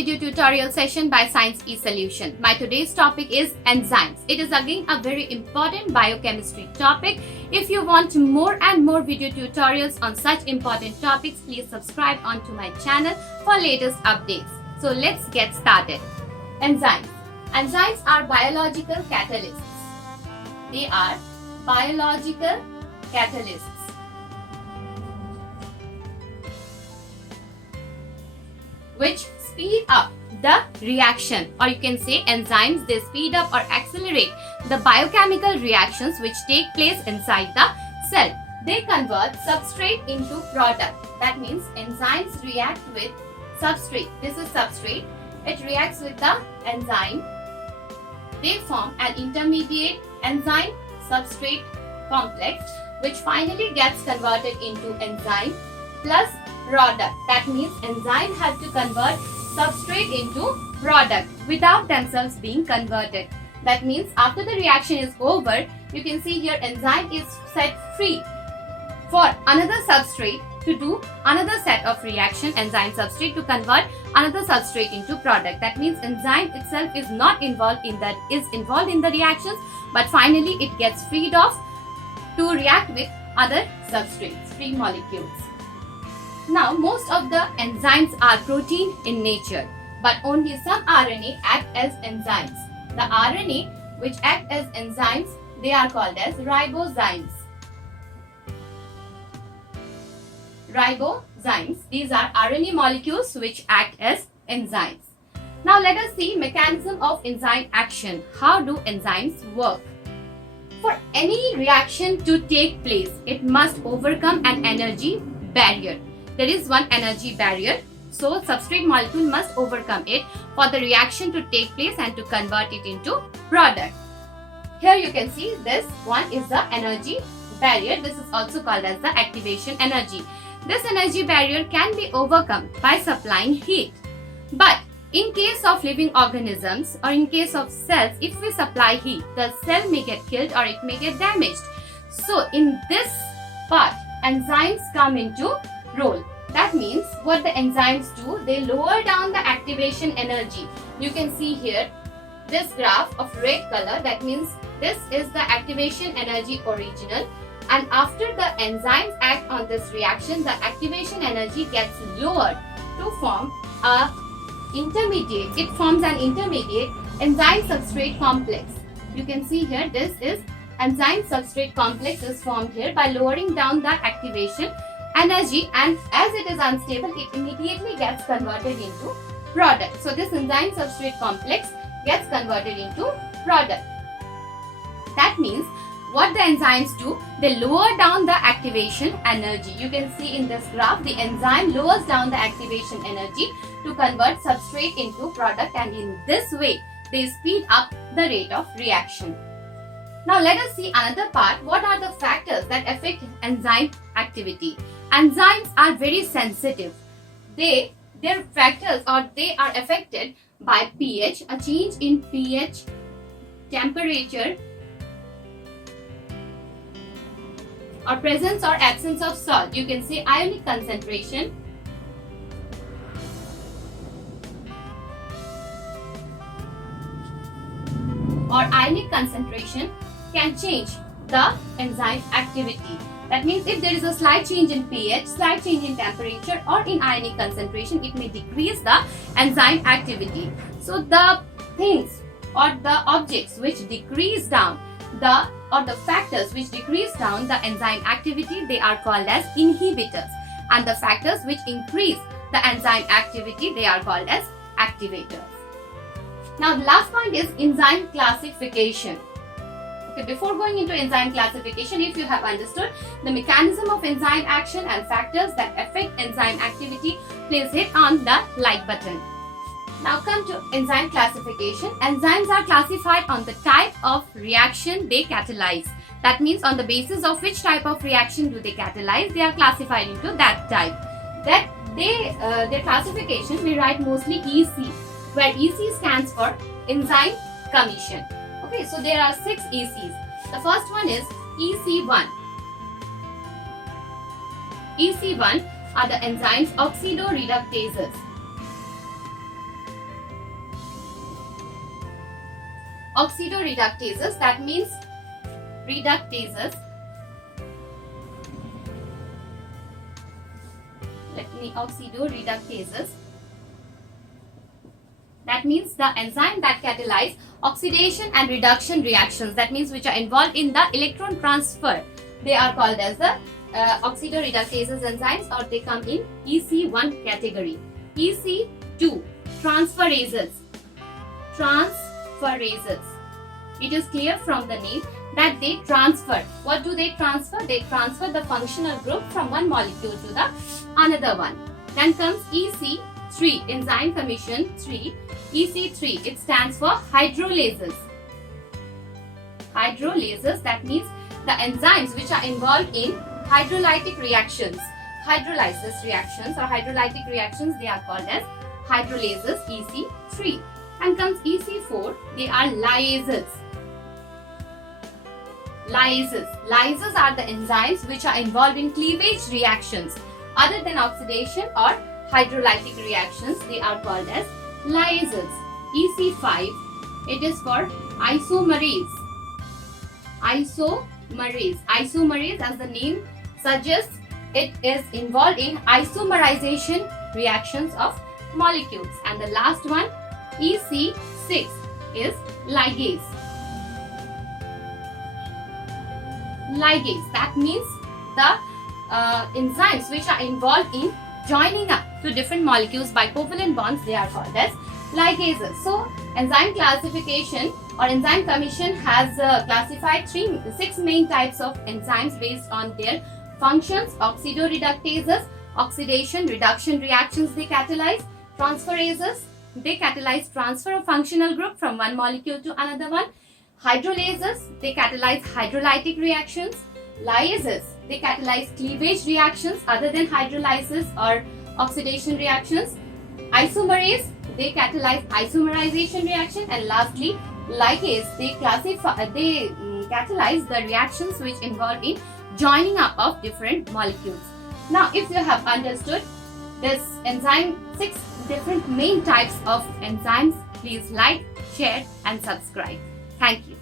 video tutorial session by Science eSolution. My today's topic is enzymes. It is again a very important biochemistry topic. If you want more and more video tutorials on such important topics, please subscribe onto my channel for latest updates. So let's get started. Enzymes. Enzymes are biological catalysts. They are biological catalysts which speed up the reaction, or you can say enzymes, they speed up or accelerate the biochemical reactions which take place inside the cell. They convert substrate into product. That means enzymes react with substrate. This is substrate. It reacts with the enzyme. They form an intermediate enzyme substrate complex which finally gets converted into enzyme plus product. That means enzyme have to convert substrate into product without themselves being converted. That means after the reaction is over, you can see here enzyme is set free for another substrate to do another set of reaction, enzyme substrate to convert another substrate into product. That means enzyme itself is not involved in that, is involved in the reactions, but finally it gets freed off to react with other substrates, free molecules. Now, most of the enzymes are protein in nature, but only some RNA act as enzymes. The RNA which act as enzymes, they are called as ribozymes. Ribozymes, these are RNA molecules which act as enzymes. Now, let us see mechanism of enzyme action. How do enzymes work? For any reaction to take place, it must overcome an energy barrier. There is one energy barrier, so substrate molecule must overcome it for the reaction to take place and to convert it into product. Here you can see this one is the energy barrier. This is also called as the activation energy. This energy barrier can be overcome by supplying heat. But in case of living organisms or in case of cells, if we supply heat, the cell may get killed or it may get damaged. So in this part, enzymes come into role. That means what the enzymes do, they lower down the activation energy. You can see here this graph of red color, that means this is the activation energy original, and after the enzymes act on this reaction, the activation energy gets lowered to form a intermediate. It forms an intermediate enzyme substrate complex. You can see here this is enzyme substrate complex is formed here by lowering down the activation energy, and as it is unstable, it immediately gets converted into product. So this enzyme substrate complex gets converted into product. That means what the enzymes do, they lower down the activation energy. You can see in this graph, the enzyme lowers down the activation energy to convert substrate into product, and in this way, they speed up the rate of reaction. Now let us see another part. What are the factors that affect enzyme activity? Enzymes are very sensitive. Their factors, or they are affected by pH, a change in pH, temperature, or presence or absence of salt. You can say ionic concentration, or ionic concentration can change the enzyme activity. That means if there is a slight change in pH, slight change in temperature, or in ionic concentration, it may decrease the enzyme activity. So the things or the objects which decrease down the factors which decrease down the enzyme activity, they are called as inhibitors, and the factors which increase the enzyme activity, they are called as activators. Now the last point is enzyme classification. Okay, before going into enzyme classification, if you have understood the mechanism of enzyme action and factors that affect enzyme activity, please hit on the like button. Now come to enzyme classification. Enzymes are classified on the type of reaction they catalyze. That means on the basis of which type of reaction do they catalyze, they are classified into that type. Their classification we write mostly EC, where EC stands for Enzyme Commission. Okay, so there are 6 ECs. The first one is EC1. EC1 are the enzymes oxidoreductases. oxidoreductases, that means reductases. Oxidoreductases. That means the enzyme that catalyze oxidation and reduction reactions, that means which are involved in the electron transfer. They are called as the oxidoreductases enzymes, or they come in EC1 category. EC2, transferases. Transferases. It is clear from the name that they transfer. What do they transfer? They transfer the functional group from one molecule to the another one. Then comes EC3, Enzyme Commission 3. EC3, it stands for hydrolases. Hydrolases, that means the enzymes which are involved in hydrolytic reactions. Hydrolysis reactions or hydrolytic reactions, they are called as hydrolases, EC3. And comes EC4, they are lyases. Lyases are the enzymes which are involved in cleavage reactions. Other than oxidation or hydrolytic reactions, they are called as lyases. EC5, it is for isomerase. Isomerase, as the name suggests, it is involved in isomerization reactions of molecules. And the last one, EC6, is ligase. Ligase, that means the enzymes which are involved in joining up to different molecules by covalent bonds, they are called as ligases. So, enzyme classification or enzyme commission has classified 6 main types of enzymes based on their functions. Oxidoreductases, oxidation reduction reactions they catalyze. Transferases, they catalyze transfer of functional group from one molecule to another one. Hydrolases, they catalyze hydrolytic reactions. Lyases, they catalyze cleavage reactions other than hydrolysis or oxidation reactions. Isomerase, they catalyze isomerization reaction. And lastly, ligase, they catalyze the reactions which involve in joining up of different molecules. Now, if you have understood this enzyme, 6 different main types of enzymes, please like, share and subscribe. Thank you.